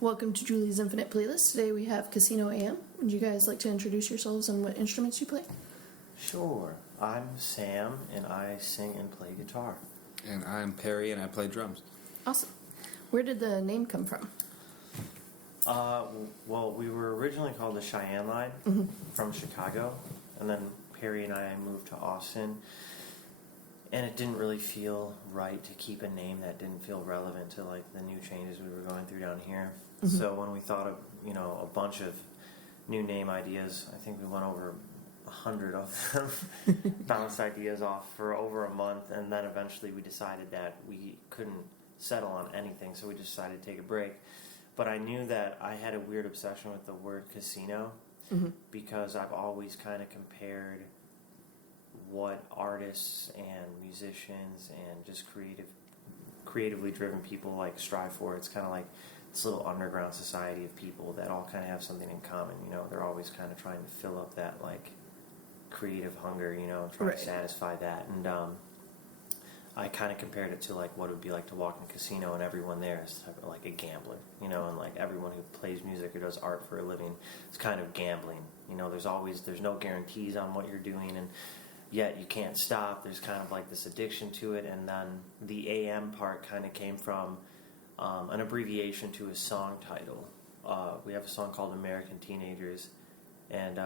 Welcome to Julie's Infinite Playlist. Today we have Casino AM. Would you guys like to introduce yourselves and what instruments you play? Sure. I'm Sam, and I sing and play guitar. And I'm Perry, and I play drums. Awesome. Where did the name come from? Well, we were originally called the Cheyenne Line from Chicago, and then Perry and I moved to Austin, and it didn't really feel right to keep a name that didn't feel relevant to like the new changes we were going through down here. So when we thought of a bunch of new name ideas, I think we went over 100 of them, bounced ideas off for over a month, and then eventually we decided that we couldn't settle on anything, so we decided to take a break. But I knew that I had a weird obsession with the word casino because I've always kind of compared what artists and musicians and just creatively driven people like strive for. It's kind of like this little underground society of people that all kind of have something in common. They're always kind of trying to fill up that like creative hunger, trying to satisfy that. And I kind of compared it to like what it would be like to walk in a casino and everyone there is like a gambler, and like everyone who plays music or does art for a living is kind of gambling. There's no guarantees on what you're doing, and yet you can't stop. There's kind of like this addiction to it. And then the AM part kind of came from an abbreviation to a song title. We have a song called American Teenagers, and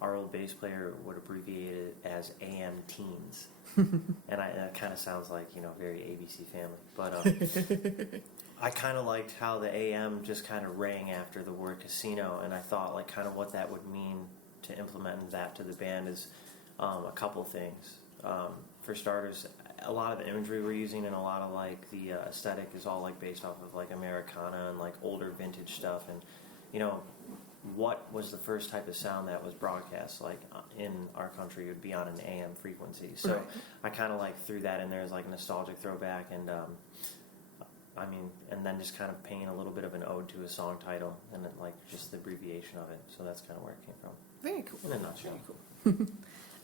our old bass player would abbreviate it as AM Teens. And that kind of sounds like, very ABC Family. But I kind of liked how the AM just kind of rang after the word casino, and I thought like kind of what that would mean to implement that to the band is a couple things. For starters, a lot of the imagery we're using and a lot of like the aesthetic is all like based off of like Americana and like older vintage stuff. And what was the first type of sound that was broadcast like in our country would be on an AM frequency. So I kind of like threw that in there as like a nostalgic throwback, and and then just kind of paying a little bit of an ode to a song title and then like just the abbreviation of it. So that's kind of where it came from. Very cool. In a nutshell. Very cool.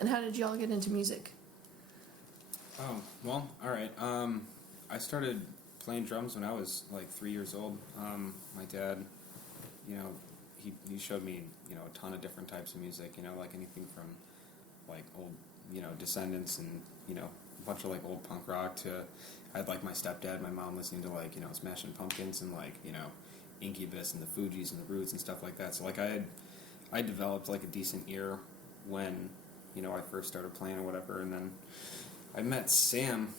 And how did y'all get into music? Oh, well, all right. I started playing drums when I was like 3 years old. My dad, he showed me, a ton of different types of music, like anything from like old, Descendants and, a bunch of like old punk rock to, I had like my stepdad, my mom listening to like, Smashing Pumpkins and like, Incubus and the Fugees and the Roots and stuff like that. So like I developed like a decent ear when, I first started playing or whatever. And then I met Sam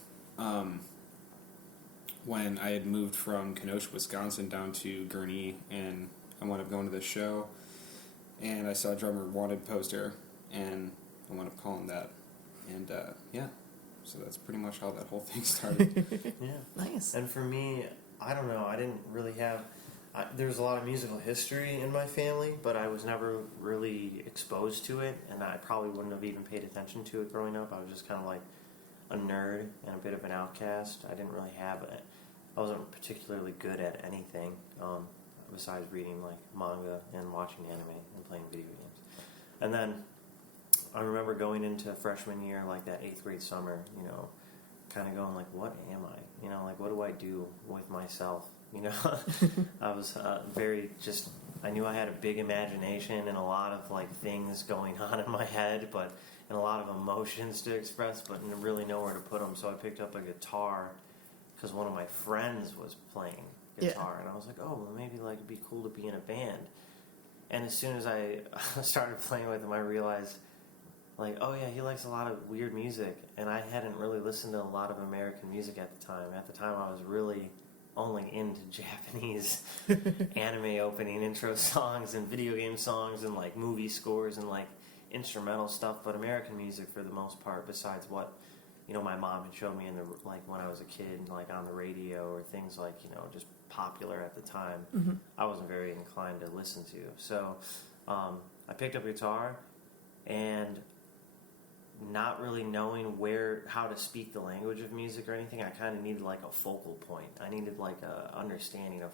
when I had moved from Kenosha, Wisconsin down to Gurnee, and I wound up going to this show, and I saw a Drummer Wanted poster, and I wound up calling that, and so that's pretty much how that whole thing started. Yeah. Nice. And for me, I don't know, I didn't really have... there's a lot of musical history in my family, but I was never really exposed to it, and I probably wouldn't have even paid attention to it growing up. I was just kind of like a nerd and a bit of an outcast. I didn't really have it. I wasn't particularly good at anything besides reading like manga and watching anime and playing video games. And then I remember going into freshman year, like that 8th grade summer, kind of going like, what am I? Like what do I do with myself? I was I knew I had a big imagination and a lot of like things going on in my head, and a lot of emotions to express, but really nowhere to put them. So I picked up a guitar because one of my friends was playing guitar, and I was like, oh, well, maybe like it'd be cool to be in a band. And as soon as I started playing with him, I realized, like, oh yeah, he likes a lot of weird music, and I hadn't really listened to a lot of American music at the time. At the time, I was really only into Japanese anime opening intro songs and video game songs and like movie scores and like instrumental stuff, but American music for the most part, besides what my mom had showed me in the like when I was a kid, like on the radio or things like just popular at the time, I wasn't very inclined to listen to. So I picked up a guitar, and not really knowing how to speak the language of music or anything, I kind of needed like a focal point. I needed like a understanding of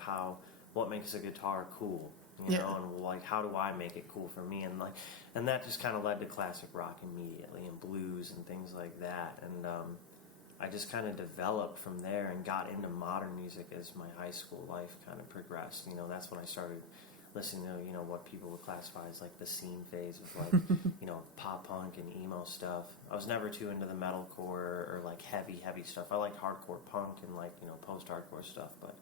what makes a guitar cool. And like how do I make it cool for me, and that just kind of led to classic rock immediately and blues and things like that. And I just kind of developed from there and got into modern music as my high school life kind of progressed. You know, that's when I started listening to, you know, what people would classify as like the scene phase of like, you know, pop punk and emo stuff. I was never too into the metalcore or like heavy stuff. I liked hardcore punk and like, you know, post-hardcore stuff, but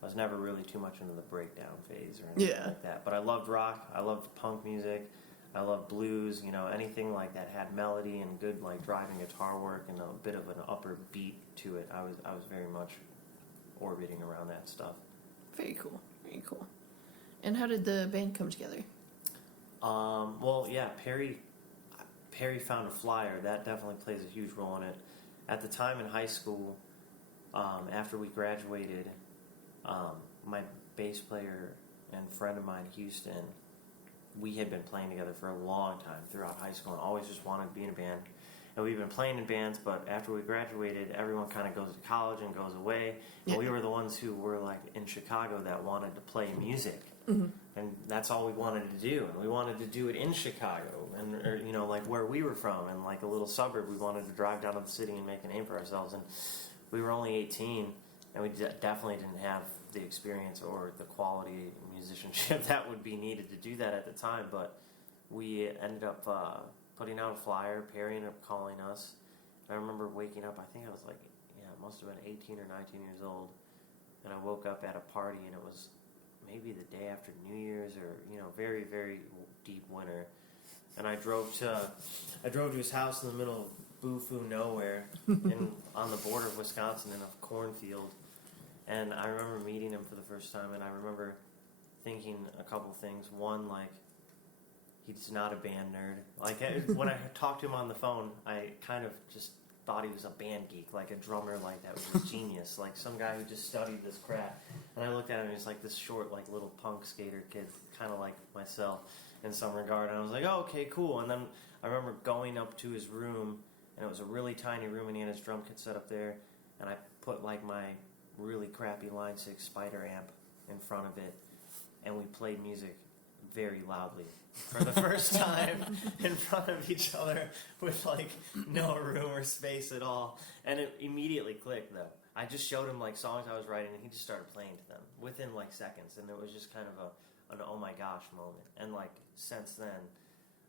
I was never really too much into the breakdown phase or anything like that. But I loved rock. I loved punk music. I loved blues. You know, anything like that had melody and good like driving guitar work and a bit of an upper beat to it. I was very much orbiting around that stuff. Very cool. Very cool. And how did the band come together? Well, yeah, Perry found a flyer. That definitely plays a huge role in it. At the time in high school, after we graduated, my bass player and friend of mine, Houston, we had been playing together for a long time throughout high school and always just wanted to be in a band. And we've been playing in bands, but after we graduated, everyone kind of goes to college and goes away. And we were the ones who were like in Chicago that wanted to play music. Mm-hmm. And that's all we wanted to do. And we wanted to do it in Chicago and, or, you know, like where we were from and like a little suburb. We wanted to drive down to the city and make a name for ourselves. And we were only 18 and we definitely didn't have the experience or the quality musicianship that would be needed to do that at the time. But we ended up putting out a flyer. Perry ended up calling us. And I remember waking up, I think I was like, it must have been 18 or 19 years old. And I woke up at a party and it was maybe the day after New Year's or, you know, very, very deep winter. And I drove to his house in the middle of boo-foo nowhere on the border of Wisconsin in a cornfield. And I remember meeting him for the first time, and I remember thinking a couple things. One, like, he's not a band nerd. Like, when I talked to him on the phone, I kind of just thought he was a band geek, like a drummer like that was a genius, like some guy who just studied this crap. And I looked at him, and he's like this short, like, little punk skater kid, kind of like myself in some regard. And I was like, oh, okay, cool. And then I remember going up to his room, and it was a really tiny room, and he had his drum kit set up there, and I put, like, my really crappy Line 6 Spider amp in front of it, and we played music very loudly for the first time in front of each other with like no room or space at all. And it immediately clicked though. I just showed him like songs I was writing and he just started playing to them within like seconds, and it was just kind of an oh my gosh moment. And like since then,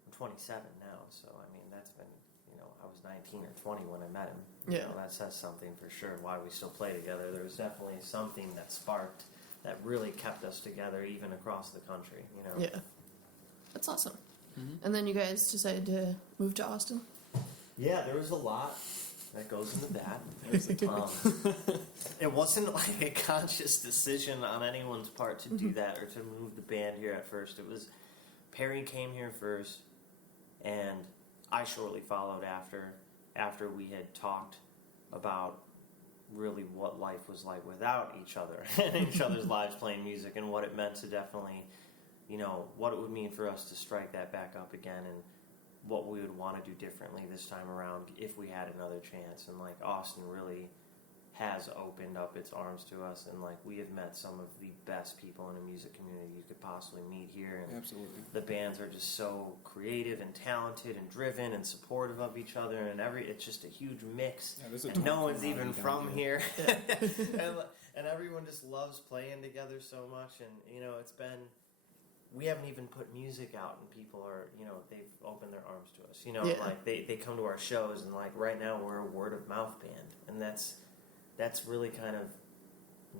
I'm 27 now, so I mean that's been, you know, I was 19 or 20 when I met him. Yeah. You know, that says something for sure why we still play together. There was definitely something that sparked that really kept us together even across the country, you know. Yeah. That's awesome. Mm-hmm. And then you guys decided to move to Austin? Yeah, there was a lot that goes into that. It wasn't like a conscious decision on anyone's part to do that or to move the band here at first. It was Perry came here first, and I shortly followed after we had talked about really what life was like without each other and each other's lives playing music, and what it meant to definitely, you know, what it would mean for us to strike that back up again, and what we would want to do differently this time around if we had another chance. And like Austin really has opened up its arms to us, and like we have met some of the best people in the music community you could possibly meet here. And absolutely, the bands are just so creative and talented and driven and supportive of each other, and it's just a huge mix. Yeah, and no one's even from here, Yeah. and everyone just loves playing together so much. And you know, we haven't even put music out, and people are, you know, they've opened their arms to us. You know, Yeah. like they come to our shows, and like right now we're a word of mouth band, and that's really kind of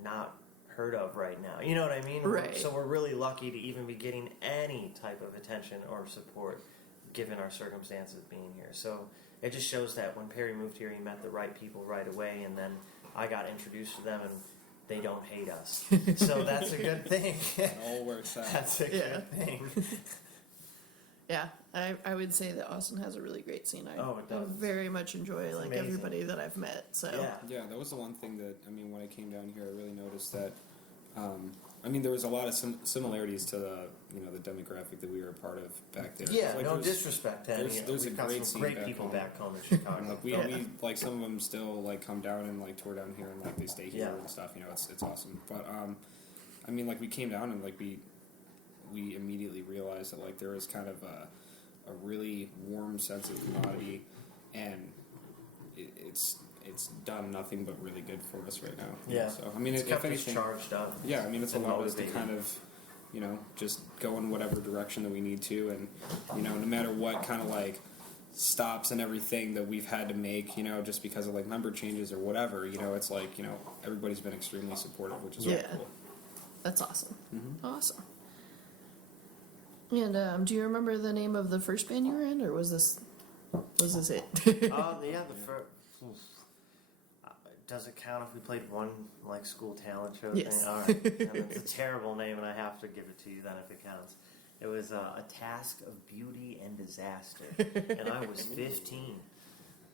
not heard of right now. You know what I mean? Right. So we're really lucky to even be getting any type of attention or support given our circumstances being here. So it just shows that when Perry moved here, he met the right people right away, and then I got introduced to them, and they don't hate us. So that's a good thing. it all works out. That's a good thing. Yeah, I would say that Austin has a really great scene. I Oh, it does. very much enjoy like amazing. everybody that I've met. So Yeah. That was the one thing that, I mean, when I came down here, I really noticed that, I mean, there was a lot of similarities to the, you know, the demographic that we were a part of back there. Yeah, Like, no disrespect to any. there's We've a got great some scene great back people home. back home in Chicago. Like we like some of them still like come down and like tour down here and like they stay here Yeah. and stuff. You know, it's awesome. But I mean, like we came down and like we immediately realized that like there was kind of a really warm sense of commodity, and it's done nothing but really good for us right now. Yeah. So I mean, It's if kept us anything, charged up. yeah, I mean, it's and allowed us to motivated. kind of, just go in whatever direction that we need to, and no matter what kind of like stops and everything that we've had to make, just because of like member changes or whatever, it's like everybody's been extremely supportive, which is really Yeah. cool. That's awesome. Mhm. Awesome. And do you remember the name of the first band you were in, or was this it? Yeah, the first. Does it count if we played one like school talent show Yes. thing? All right. And it's a terrible name, and I have to give it to you then if it counts. It was A Task of Beauty and Disaster, and I was 15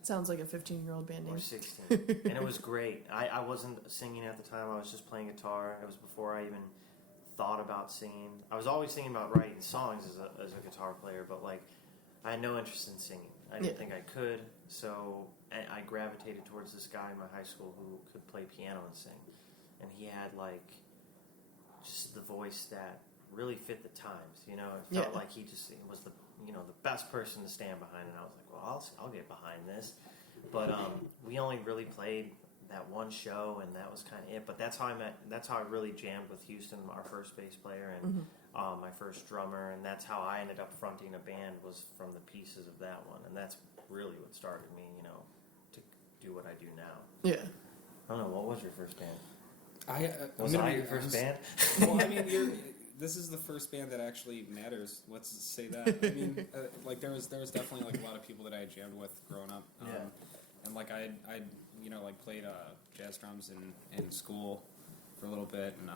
Sounds like a 15-year-old band or name. 16, and it was great. I wasn't singing at the time; I was just playing guitar. It was before I even thought about singing. I was always thinking about writing songs as a guitar player, but like I had no interest in singing. I didn't Yeah. think I could, so I gravitated towards this guy in my high school who could play piano and sing, and he had like just the voice that really fit the times. It felt Yeah. like he was the the best person to stand behind, and I was like, well, I'll get behind this. But we only really played that one show, and that was kind of it. But that's how I really jammed with Houston, our first bass player, and my first drummer, and that's how I ended up fronting a band, was from the pieces of that one, and that's really what started me, to do what I do now. Yeah. I don't know, what was your first band? Was I your first band? Well, I mean, this is the first band that actually matters. Let's say that. I mean, like there was definitely like a lot of people that I had jammed with growing up. Yeah. And like I like played jazz drums in school for a little bit, and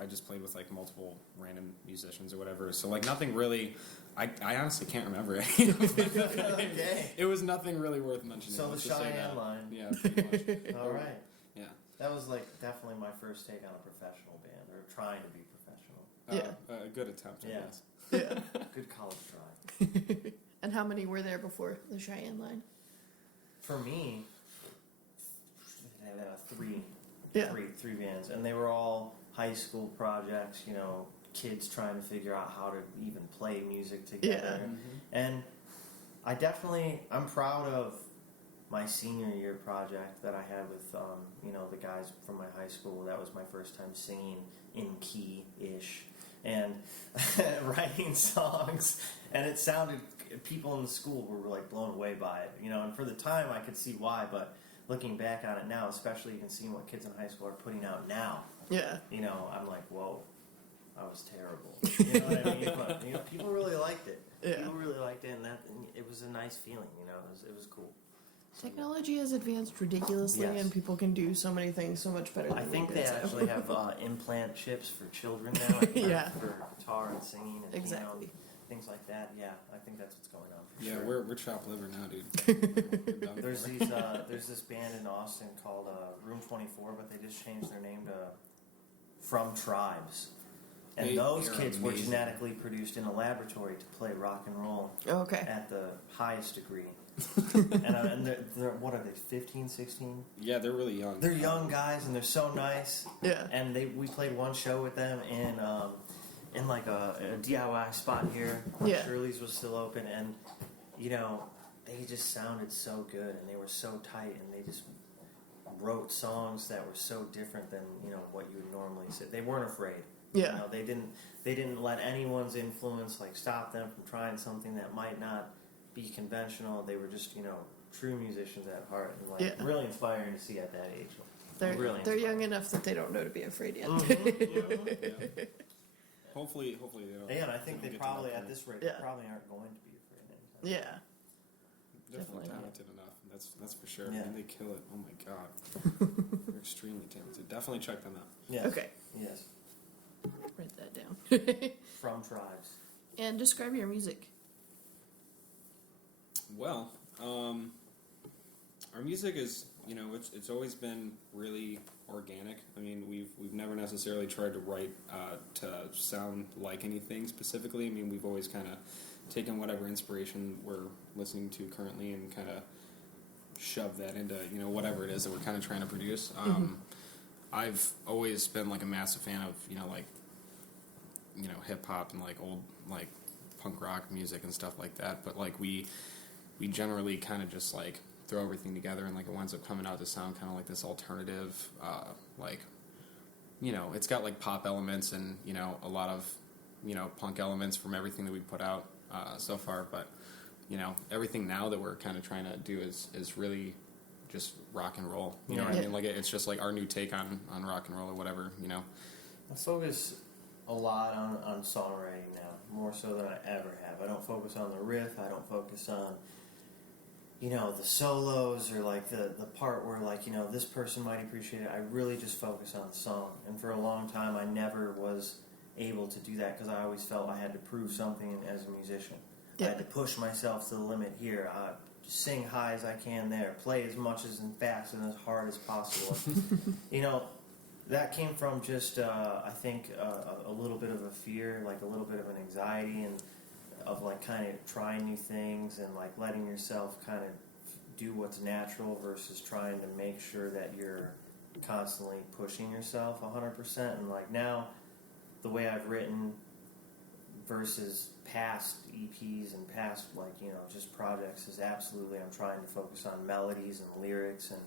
I just played with like multiple random musicians or whatever. So like nothing really. I honestly can't remember it. Okay. It was nothing really worth mentioning. So the let's just say Cheyenne that. line. Yeah, pretty much. All right. Yeah. That was like definitely my first take on a professional band, or trying to be professional. A good attempt, I Yeah. guess. Yeah. Good college try. And how many were there before the Cheyenne line? For me, three Yeah. three bands, and they were all high school projects. Kids trying to figure out how to even play music together. Yeah. And I'm proud of my senior year project that I had with the guys from my high school. That was my first time singing in key-ish and writing songs, and it sounded, people in the school were like blown away by it, and for the time I could see why, but looking back on it now, especially even seeing what kids in high school are putting out now, Yeah. I'm like, whoa, I was terrible. You know what I mean? But people really liked it. Yeah. People really liked it, and it was a nice feeling. It was cool. So, Technology has advanced ridiculously, Yes. and people can do so many things so much better than I think we they did, so. actually have implant chips for children now. Yeah. For guitar and singing and Exactly. things like that. Yeah, I think that's what's going on. For Yeah, sure. we're chopped liver now, dude. We're done There's for. there's this band in Austin called Room 24, but they just changed their name to From Tribes. And those They're kids were amazing. genetically produced in a laboratory to play rock and roll Okay. at the highest degree. and they're, what are they, 15, 16? Yeah, they're really young. They're young guys, and they're so nice. Yeah. And we played one show with them in like a DIY spot here. Yeah. Shirley's was still open, and they just sounded so good, and they were so tight, and they just wrote songs that were so different than what you would normally say. They weren't afraid. Yeah. They didn't let anyone's influence like stop them from trying something that might not be conventional. They were just true musicians at heart, and like Yeah. really inspiring to see at that age. They're Really they're young inspiring. enough that they don't know to be afraid yet. Yeah. Hopefully they don't. Yeah, and I think they don't get to probably that at point. this rate Yeah. they probably aren't going to be afraid anytime. Yeah. Definitely Definitely. talented enough. That's for sure. Yeah. And they kill it. Oh my god, they're extremely talented. Definitely check them out. Yes. Okay. Yes. Write that down. From Tribes. And describe your music. Well, our music is, it's always been really organic. I mean, we've never necessarily tried to write to sound like anything specifically. I mean, we've always kind of taken whatever inspiration we're listening to currently and kind of shoved that into whatever it is that we're kind of trying to produce. I've always been like a massive fan of hip hop and like old like punk rock music and stuff like that. But like we generally kind of just like throw everything together, and like it winds up coming out to sound kind of like this alternative, like, you know, it's got like pop elements and, you know, a lot of, you know, punk elements from everything that we put out so far, but, you know, everything now that we're kind of trying to do is really just rock and roll. You know what I mean? Like it's just like our new take on rock and roll or whatever, you know. I focus a lot on songwriting now, more so than I ever have. I don't focus on the riff. I don't focus on, you know, the solos or like the part where like, you know, this person might appreciate it. I really just focus on the song. And for a long time, I never was able to do that because I always felt I had to prove something as a musician. I had to push myself to the limit here. Sing high as I can there. Play as much as and fast and as hard as possible. You know, that came from just, I think, a little bit of a fear, like a little bit of an anxiety, and of like kind of trying new things and like letting yourself kind of do what's natural versus trying to make sure that you're constantly pushing yourself 100%. And like now, the way I've written versus past EPs and past, like, you know, just projects is absolutely, I'm trying to focus on melodies and lyrics and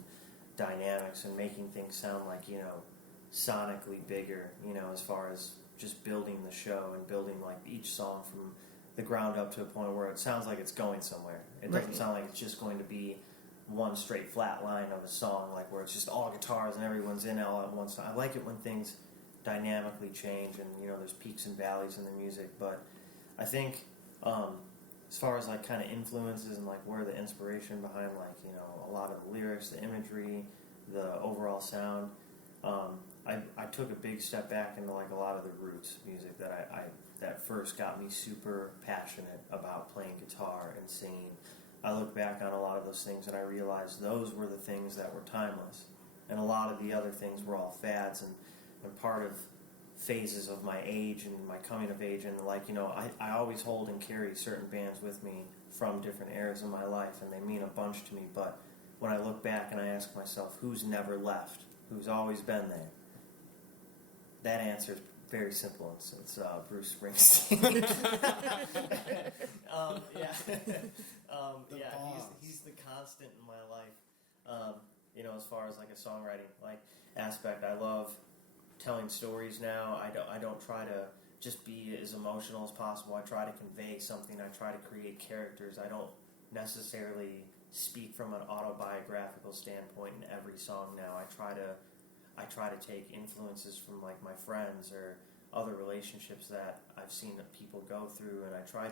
dynamics and making things sound like, you know, sonically bigger, you know, as far as just building the show and building like each song from the ground up to a point where it sounds like it's going somewhere. It doesn't sound like it's just going to be one straight flat line of a song, like where it's just all guitars and everyone's in all at once. I like it when things dynamically change and, you know, there's peaks and valleys in the music. But I think as far as like kind of influences and like where the inspiration behind like, you know, a lot of the lyrics, the imagery, the overall sound, I took a big step back into like a lot of the roots music that first got me super passionate about playing guitar and singing. I look back on a lot of those things and I realized those were the things that were timeless, and a lot of the other things were all fads and part of phases of my age and my coming of age. And like, you know, I always hold and carry certain bands with me from different eras of my life, and they mean a bunch to me. But when I look back and I ask myself who's never left, who's always been there, that answer is very simple. It's Bruce Springsteen. He's the constant in my life. You know, as far as like a songwriting like aspect, I love telling stories now. I don't try to just be as emotional as possible. I try to convey something. I try to create characters. I don't necessarily speak from an autobiographical standpoint in every song now. I try to take influences from like my friends or other relationships that I've seen that people go through, and I try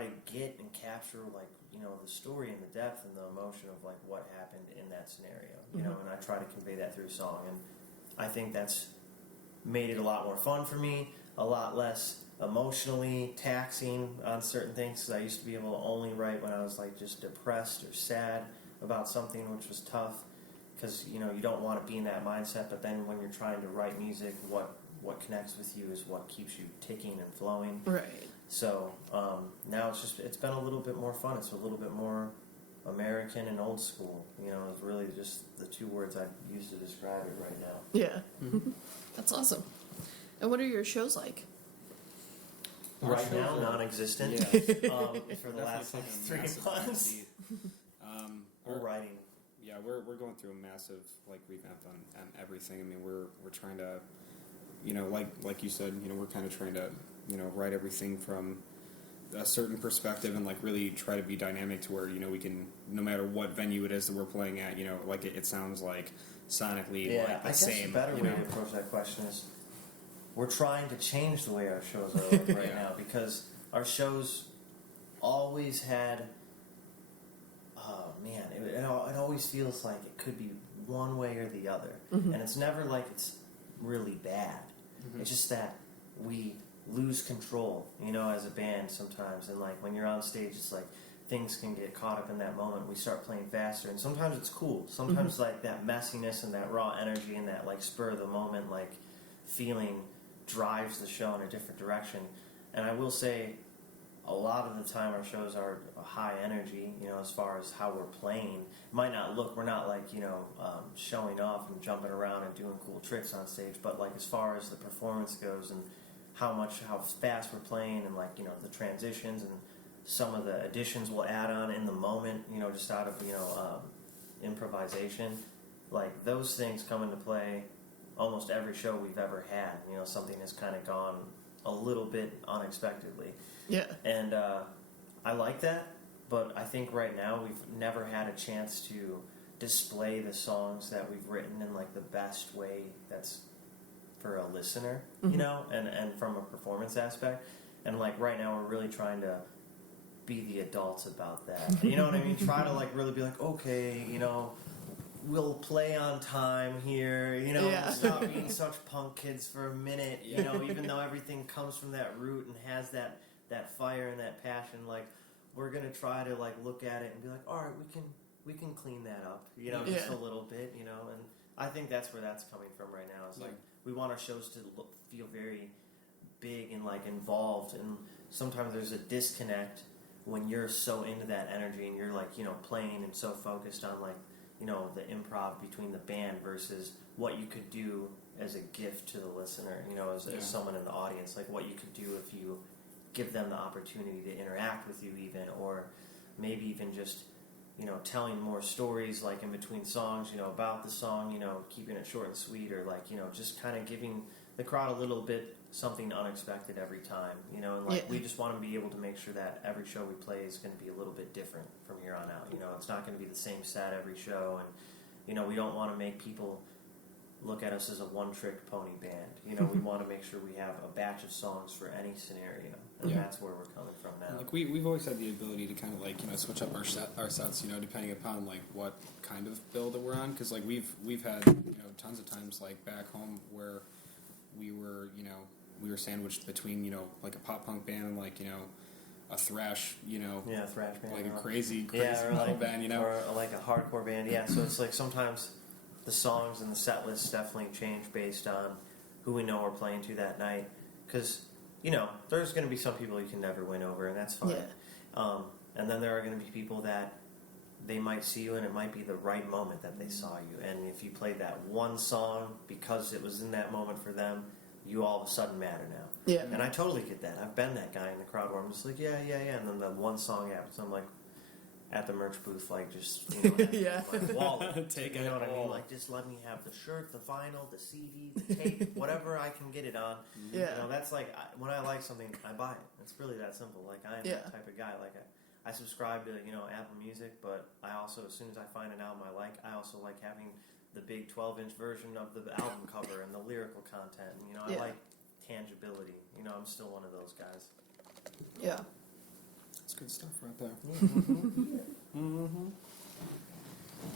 to get and capture like, you know, the story and the depth and the emotion of like what happened in that scenario, you know, and I try to convey that through song. And I think that's made it a lot more fun for me, a lot less emotionally taxing on certain things, because I used to be able to only write when I was like just depressed or sad about something, which was tough, because, you know, you don't want to be in that mindset. But then when you're trying to write music, what connects with you is what keeps you ticking and flowing. Right. So now it's been a little bit more fun. It's a little bit more American and old school. You know, it's really just the two words I'd use to describe it right now. Yeah. That's awesome. And what are your shows like? Right now, non-existent. Yeah. For the last like 3 months. We're writing. Yeah, we're going through a massive like revamp on everything. I mean, we're trying to, you know, like you said, you know, we're kind of trying to, you know, write everything from a certain perspective and like really try to be dynamic to where, you know, we can, no matter what venue it is that we're playing at, you know, like it sounds like sonically like the same. A better you way know? to approach that question is we're trying to change the way our shows are like right now, because our shows always had, it always feels like it could be one way or the other. And it's never like it's really bad. It's just that we lose control, you know, as a band sometimes. And like when you're on stage, it's like things can get caught up in that moment. We start playing faster, and sometimes it's cool. Sometimes like that messiness and that raw energy and that like spur of the moment like feeling drives the show in a different direction. And I will say, a lot of the time our shows are high energy, you know, as far as how we're playing. It might not look, we're not like, you know, showing off and jumping around and doing cool tricks on stage, but like as far as the performance goes and how fast we're playing and like, you know, the transitions and some of the additions we'll add on in the moment, just out of improvisation. Like those things come into play almost every show we've ever had. Something has kind of gone a little bit unexpectedly. Yeah. And I like that, but I think right now we've never had a chance to display the songs that we've written in like the best way that's for a listener, and from a performance aspect. And like right now we're really trying to be the adults about that. You know what I mean? Try to like really be like, okay, we'll play on time here, Yeah. stop being such punk kids for a minute, even though everything comes from that root and has that fire and that passion, like we're gonna try to like look at it and be like, all right, we can clean that up, just a little bit, and I think that's where that's coming from right now. It's like we want our shows to feel very big and like involved, and sometimes there's a disconnect when you're so into that energy and you're like playing and so focused on like the improv between the band versus what you could do as a gift to the listener, as someone in the audience, like what you could do if you give them the opportunity to interact with you even, or maybe even just telling more stories like in between songs, about the song, keeping it short and sweet, or like just kind of giving the crowd a little bit something unexpected every time, and like we just want to be able to make sure that every show we play is going to be a little bit different from here on out. It's not going to be the same set every show, and we don't want to make people look at us as a one-trick pony band. We want to make sure we have a batch of songs for any scenario, and that's where we're coming from now. Like we've always had the ability to kind of like switch up our sets, depending upon like what kind of bill that we're on, because like we've had tons of times like back home where we were sandwiched between like a pop punk band and like a thrash thrash band, like a crazy or metal like, band, or like a hardcore band. So it's like sometimes the songs and the set lists definitely change based on who we know we're playing to that night, because there's going to be some people you can never win over, and that's fine. And then there are going to be people that they might see you and it might be the right moment that they saw you, and if you played that one song because it was in that moment for them, you all of a sudden matter now. And I totally get that. I've been that guy in the crowd where I'm just like, yeah, and then the one song happens, I'm like at the merch booth, like just like wallet, take you know what I mean? Like just let me have the shirt, the vinyl, the CD, the tape, whatever I can get it on. That's like when I like something, I buy it. It's really that simple. Like I'm that type of guy. Like I subscribe to Apple Music, but I also, as soon as I find an album I like, I also like having the big 12-inch version of the album cover and the lyrical content. And, I like tangibility. I'm still one of those guys. Yeah. That's good stuff right there.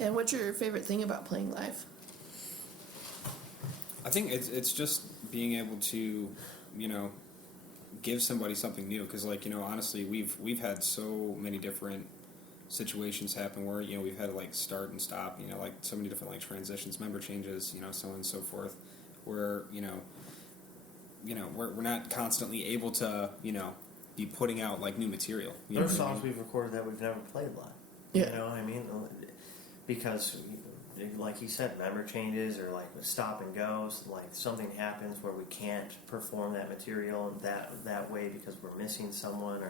And what's your favorite thing about playing live? I think it's just being able to, give somebody something new, because like honestly we've had so many different situations happen where we've had to like start and stop, like so many different like transitions, member changes, so on and so forth, where we're not constantly able to be putting out like new material. There's songs we've recorded that we've never played live. You know what I mean? Because like he said, member changes or like stop and goes, like something happens where we can't perform that material that way because we're missing someone,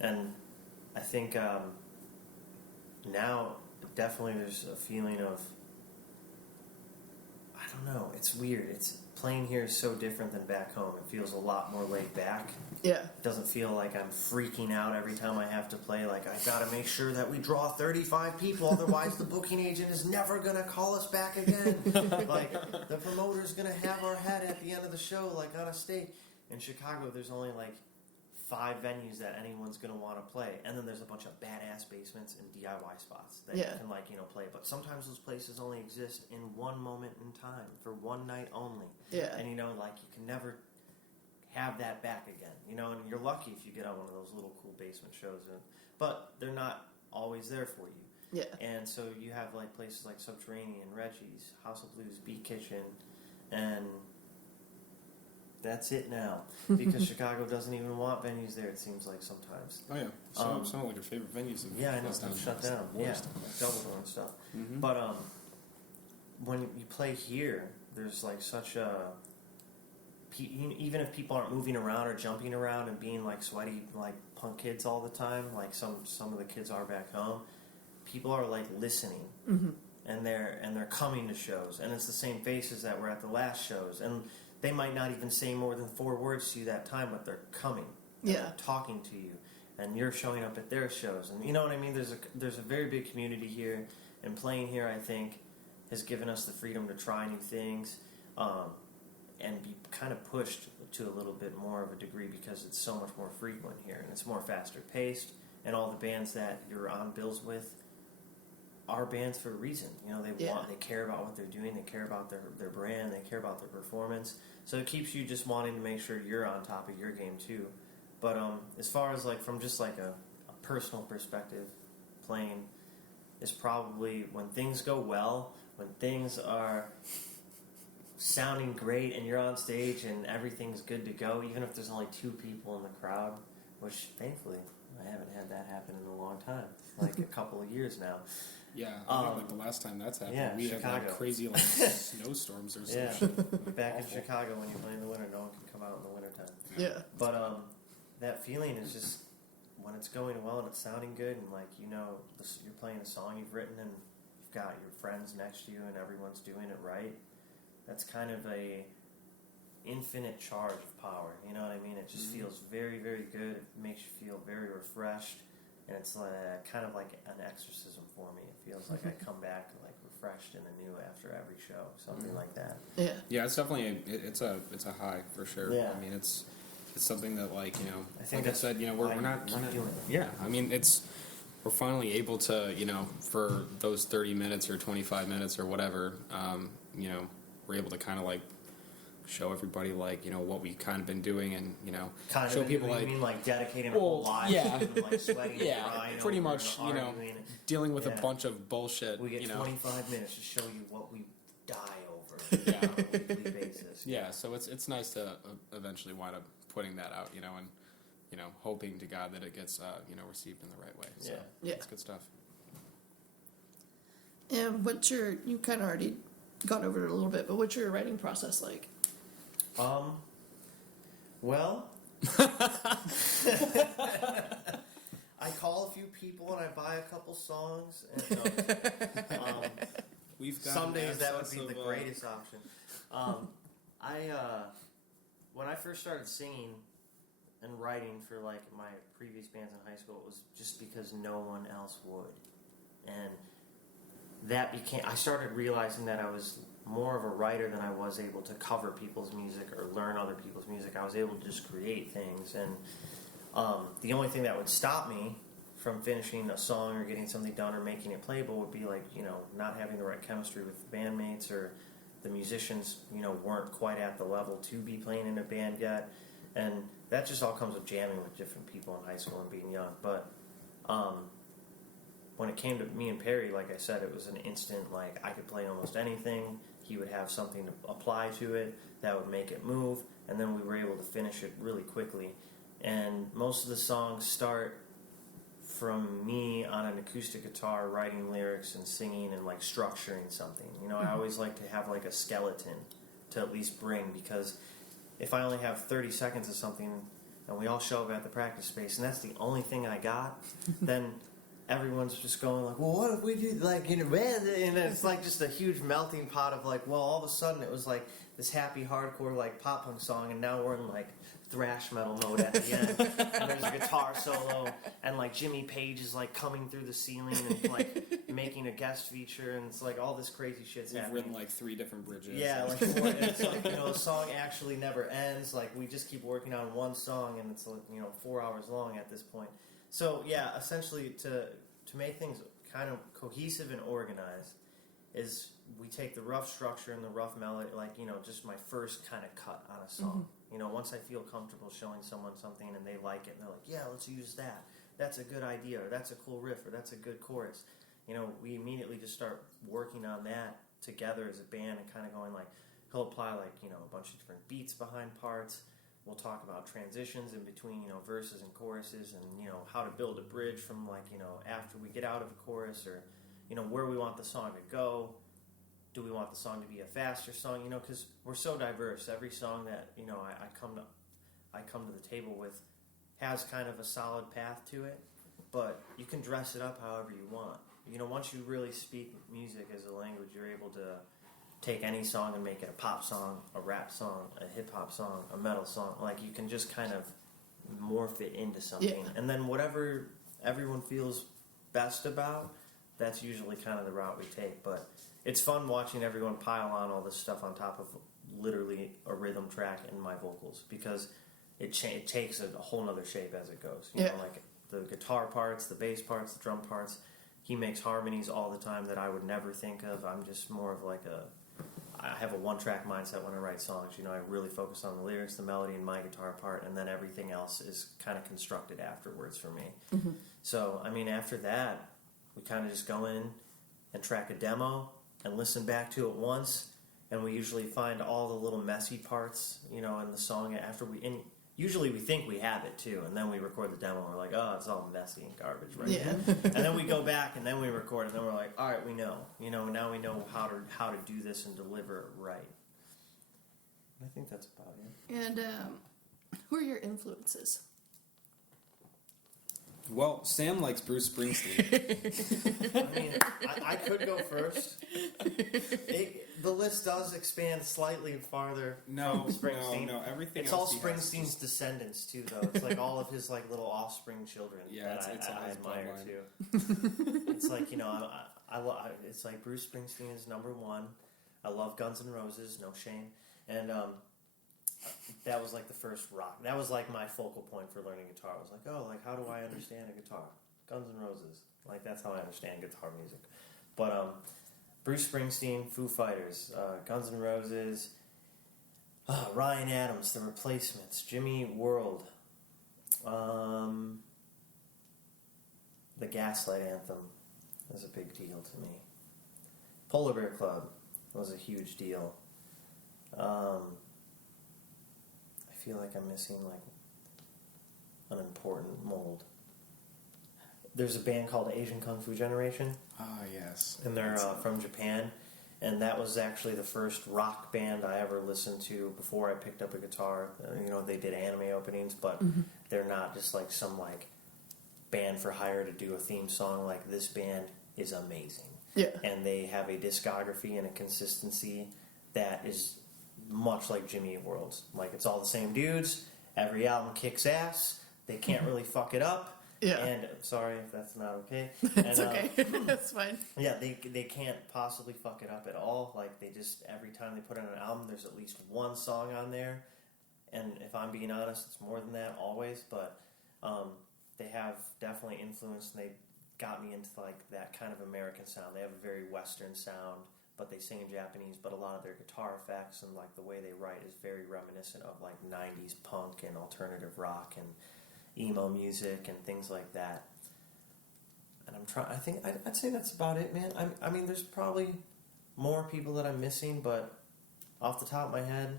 and I think now definitely there's a feeling of, I don't know, it's weird. It's playing here is so different than back home. It feels a lot more laid back. It doesn't feel like I'm freaking out every time I have to play. Like, I gotta make sure that we draw 35 people, otherwise the booking agent is never gonna call us back again. Like, the promoter's gonna have our head at the end of the show, like on a stage. In Chicago, there's only like 5 venues that anyone's going to want to play, and then there's a bunch of badass basements and DIY spots that you can play. But sometimes those places only exist in one moment in time for one night only. And you can never have that back again. And you're lucky if you get on one of those little cool basement shows, but they're not always there for you. And so you have like places like Subterranean, Reggie's, House of Blues, Beat Kitchen, and that's it now, because Chicago doesn't even want venues there, it seems like sometimes. Oh, yeah. Some of like your favorite venues have I know, shut down. Double and stuff. But when you play here, there's like such a even if people aren't moving around or jumping around and being like sweaty like punk kids all the time, like some of the kids are back home, people are like listening, and they're coming to shows, and it's the same faces that were at the last shows, and they might not even say more than 4 words to you that time, but they're coming, and Yeah. they're talking to you, and you're showing up at their shows, and you know what I mean. There's a very big community here, and playing here, I think, has given us the freedom to try new things, and be kind of pushed to a little bit more of a degree because it's so much more frequent here, and it's more faster paced, and all the bands that you're on bills with are bands for a reason. You know, they care about what they're doing, they care about their brand, they care about their performance. So it keeps you just wanting to make sure you're on top of your game too. But as far as like from just like a personal perspective, playing is probably when things go well, when things are sounding great and you're on stage and everything's good to go, even if there's only 2 people in the crowd, which thankfully I haven't had that happen in a long time, like a couple of years now. Yeah, I think like the last time that's happened, yeah, we Chicago. had like crazy like snowstorms or something. Yeah, back in Awful. Chicago when you play in the winter, no one can come out in the wintertime. Yeah. But that feeling is just when it's going well and it's sounding good, and like you know you're playing a song you've written and you've got your friends next to you and everyone's doing it right. That's kind of a infinite charge of power. You know what I mean? It just feels very, very good. It makes you feel very refreshed, and it's kind of like an exorcism for me. It feels like I come back like refreshed and anew after every show, something like that. Yeah. Yeah, it's definitely it's a high for sure. Yeah. I mean, it's something that like, you know, I think like I said, you know, we're not keep doing it. Yeah, I mean, we're finally able to, you know, for those 30 minutes or 25 minutes or whatever, you know, we're able to kind of like show everybody like, you know, what we kind of been doing, and you know, Kind show of, people you like, mean like dedicating a whole well, life, yeah. and like sweating yeah, and crying pretty over much, and you know, arguing. dealing with Yeah. a bunch of bullshit. We get you know, 25 minutes to show you what we die over Yeah. on a weekly basis. yeah. So it's nice to eventually wind up putting that out, you know, and you know, hoping to God that it gets you know, received in the right way. So Yeah. it's good stuff. And you kind of already gone over it a little bit, but what's your writing process like? Well, I call a few people and I buy a couple songs. And, We've got some days that would access be of, the greatest option. When I first started singing and writing for like my previous bands in high school, it was just because no one else would, and I started realizing that I was more of a writer than I was able to cover people's music or learn other people's music. I was able to just create things, and the only thing that would stop me from finishing a song or getting something done or making it playable would be like, you know, not having the right chemistry with bandmates, or the musicians, you know, weren't quite at the level to be playing in a band yet, and that just all comes with jamming with different people in high school and being young. But when it came to me and Perry, like I said, it was an instant, like, I could play almost anything. He would have something to apply to it that would make it move, and then we were able to finish it really quickly. And most of the songs start from me on an acoustic guitar writing lyrics and singing and, like, structuring something. You know, I always like to have, like, a skeleton to at least bring, because if I only have 30 seconds of something and we all show up at the practice space and that's the only thing I got, then everyone's just going like, well, what if we do like in a band? And it's like just a huge melting pot of like, well, all of a sudden it was like this happy hardcore like pop punk song, and now we're in like thrash metal mode at the end, and there's a guitar solo, and like Jimmy Page is like coming through the ceiling and like making a guest feature, and it's like all this crazy shit's We've happening. written like 3 different bridges. Yeah, like it's like, you know, the song actually never ends. Like we just keep working on one song, and it's like, you know, 4 hours long at this point. So yeah, essentially to make things kind of cohesive and organized is we take the rough structure and the rough melody, like, you know, just my first kind of cut on a song. Mm-hmm. You know, once I feel comfortable showing someone something and they like it and they're like, yeah, let's use that. That's a good idea, or that's a cool riff, or that's a good chorus. You know, we immediately just start working on that together as a band and kind of going like, he'll apply like, you know, a bunch of different beats behind parts. We'll talk about transitions in between, you know, verses and choruses, and, you know, how to build a bridge from like, you know, after we get out of a chorus, or, you know, where we want the song to go. do we want the song to be a faster song? You know, because we're so diverse. Every song that I come to the table with has kind of a solid path to it, but you can dress it up however you want. You know, once you really speak music as a language, you're able to take any song and make it a pop song, a rap song, a hip hop song, a metal song. Like, you can just kind of morph it into something. Yeah. And then whatever everyone feels best about, that's usually kind of the route we take. But it's fun watching everyone pile on all this stuff on top of literally a rhythm track and my vocals, because it takes a whole nother shape as it goes. You know, like the guitar parts, the bass parts, the drum parts. He makes harmonies all the time that I would never think of. I'm just more of like I have a one-track mindset when I write songs. You know, I really focus on the lyrics, the melody, and my guitar part, and then everything else is kind of constructed afterwards for me. Mm-hmm. So, I mean, after that, we kind of just go in and track a demo and listen back to it once, and we usually find all the little messy parts, you know, in the song after and usually we think we have it too, and then we record the demo and we're like, oh, it's all messy and garbage right now. And then we go back and then we record it and then we're like, all right, we know. You know, now we know how to do this and deliver it right. I think that's about it. And who are your influences? Well, Sam likes Bruce Springsteen. I mean, I could go first. The list does expand slightly farther. No, Springsteen. no, everything. It's all else he has is Springsteen's descendants too, though. It's like all of his like little offspring children Yeah, that it's all I his admire bloodline. too. It's like, you know, it's like Bruce Springsteen is number one. I love Guns N' Roses, no shame, and that was like the first rock. That was like my focal point for learning guitar. I was like, oh, like how do I understand a guitar? Guns N' Roses, like that's how I understand guitar music. But Bruce Springsteen, Foo Fighters, Guns N' Roses, Ryan Adams, The Replacements, Jimmy World, the Gaslight Anthem is a big deal to me. Polar Bear Club was a huge deal. I feel like I'm missing like an important mold. There's a band called Asian Kung Fu Generation. Ah, yes. And they're from Japan, and that was actually the first rock band I ever listened to before I picked up a guitar. You know, they did anime openings, but they're not just like some like band for hire to do a theme song. Like, this band is amazing. Yeah. And they have a discography and a consistency that is much like Jimmy Eat World's. Like, it's all the same dudes. Every album kicks ass. They can't really fuck it up. Yeah. And sorry if that's not okay. It's And, okay. That's fine. Yeah, they can't possibly fuck it up at all. Like, they just, every time they put out an album, there's at least one song on there. And if I'm being honest, it's more than that always. But they have definitely influenced, and they got me into like that kind of American sound. They have a very Western sound, but they sing in Japanese. But a lot of their guitar effects and like the way they write is very reminiscent of like 90s punk and alternative rock and emo music and things like that. And I'd say that's about it, man. I mean, there's probably more people that I'm missing, but off the top of my head,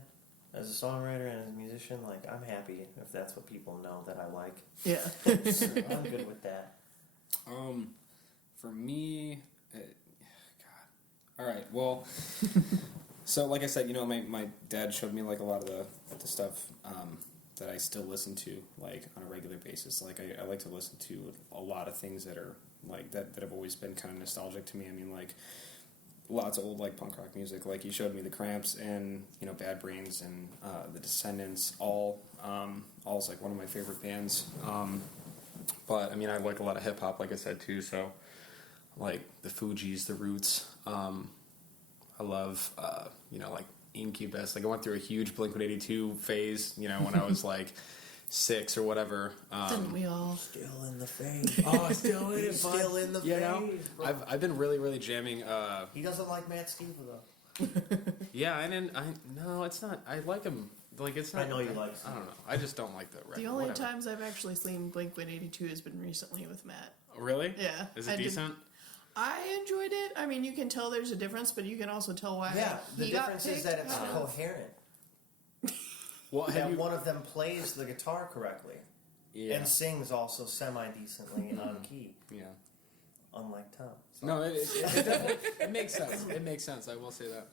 as a songwriter and as a musician, like, I'm happy if that's what people know that I like. Yeah. I'm good with that. For me, God. All right. Well, so like I said, you know, my dad showed me like a lot of the stuff that I still listen to like on a regular basis. Like I like to listen to a lot of things that are like that have always been kind of nostalgic to me. I mean, like lots of old like punk rock music. Like he showed me the Cramps and, you know, Bad Brains and the Descendants. All is like one of my favorite bands. But I mean, I like a lot of hip hop, like I said too. So like the Fugees, the Roots. I love you know, like Incubus. Like I went through a huge Blink-182 phase, you know, when I was like 6 or whatever. Didn't we all? Still in the phase. Oh, still in it, He's still in the you know, phase, bro. I've been really jamming. He doesn't like Matt Skiba, though. Yeah, no, it's not. I like him. Like it's not. I know you like I don't know. I just don't like the record. The only whatever. times I've actually seen Blink-182 has been recently with Matt. Really? Yeah. Is it decent? I enjoyed it. I mean, you can tell there's a difference, but you can also tell why. Yeah, the he got difference is picked that it's out of- coherent. Well, That one of them plays the guitar correctly. Yeah. And sings also semi-decently and on key. Yeah. unlike Tom. So. No, it definitely it makes sense. It makes sense. I will say that.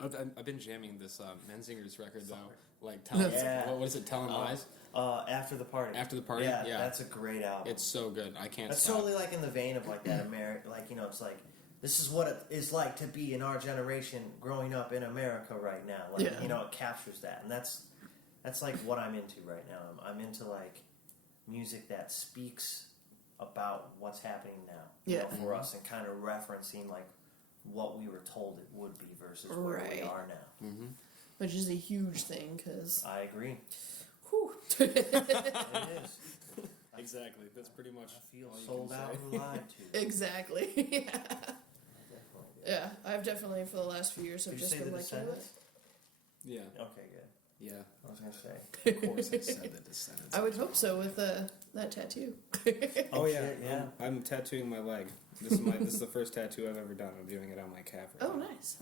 I've been jamming this Menzingers record though. Like telling what is it? Telling lies. After the party. After the party. Yeah, Yeah, that's a great album. it's so good. I can't. That's stop. totally like in the vein of like that American, like it's like this is what it is like to be in our generation growing up in America right now. Like it captures that, and that's like what I'm into right now. I'm into like music that speaks about what's happening now for us, and kind of referencing like what we were told it would be versus where we are now. Mm-hmm. Which is a huge thing, because... I agree. Whew. It is. Exactly. That's pretty much. I feel sold out and lied to. Exactly. Yeah. Yeah, I've definitely, for the last few years, I've Did you just say been the like, you know what? Yeah. Okay, good. Yeah. I was gonna say. Of course, I said the Descendants. I would hope so with that tattoo. Oh yeah, Shit, yeah. I'm tattooing my leg. This is the first tattoo I've ever done. I'm doing it on my calf. Right Oh, now. nice.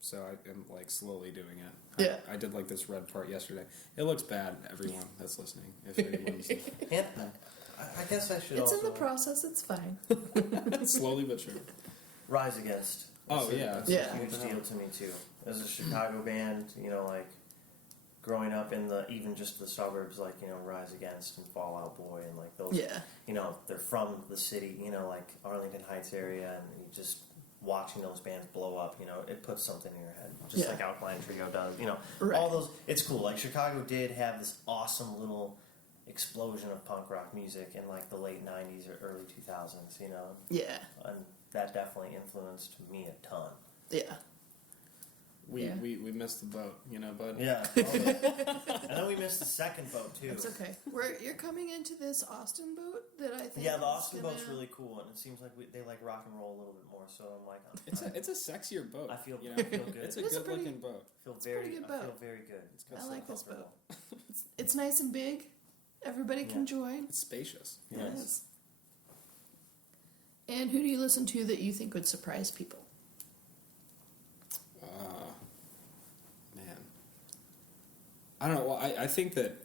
So I am like slowly doing it. Yeah. I did like this red part yesterday. It looks bad. Everyone that's listening, if anyone's And I guess I should It's also in the process, it's fine. slowly but sure. Rise Against. Oh, That's yeah. That's Yeah. a huge deal to me too. As a Chicago band, like growing up in even just the suburbs, like Rise Against and Fall Out Boy and like those. Yeah. They're from the city, like Arlington Heights area, and you just watching those bands blow up, it puts something in your head, just Yeah. like Alkaline Trio does. Right. All those. It's cool. Like Chicago did have this awesome little explosion of punk rock music in like the late '90s or early 2000s. Yeah. And that definitely influenced me a ton. Yeah. We Yeah. we missed the boat, bud. Yeah. And then we missed the second boat too. It's okay. You're coming into this Austin boat that I think. Yeah, the is Austin gonna- boat's really cool, and it seems like they like rock and roll a little bit more. So I'm like, It's a sexier boat. I feel you I feel good. It's a It is a good pretty- looking boat. feel it's a pretty very good I feel boat. very good. It's got I some like this boat. comfortable. It's nice and big. Everybody can Yeah. join. It's spacious. Yes. And who do you listen to that you think would surprise people? Man, I don't know. Well, I think that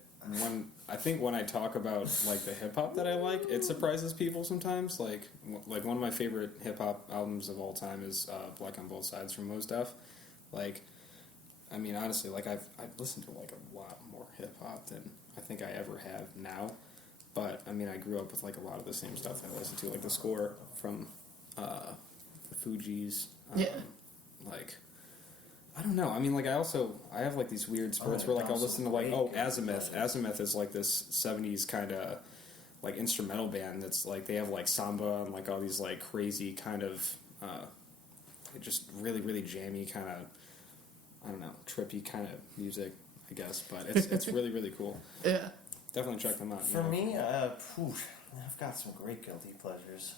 when I talk about like the hip hop that I like, it surprises people sometimes. Like one of my favorite hip hop albums of all time is Black on Both Sides from Mos Def. Like, I mean, honestly, like I've listened to like a lot more hip hop than I think I ever have now. But I mean, I grew up with like a lot of the same stuff I listened to, like the score from the Fugees. Yeah. Like, I don't know. I mean, like I have like these weird spurts where like I'll listen to like Azimuth. Azimuth is like this '70s kind of like instrumental band that's like they have like samba and like all these like crazy kind of just really really jammy kind of I don't know trippy kind of music I guess, but it's really really cool. Yeah. Definitely check them out. For me, I've got some great guilty pleasures.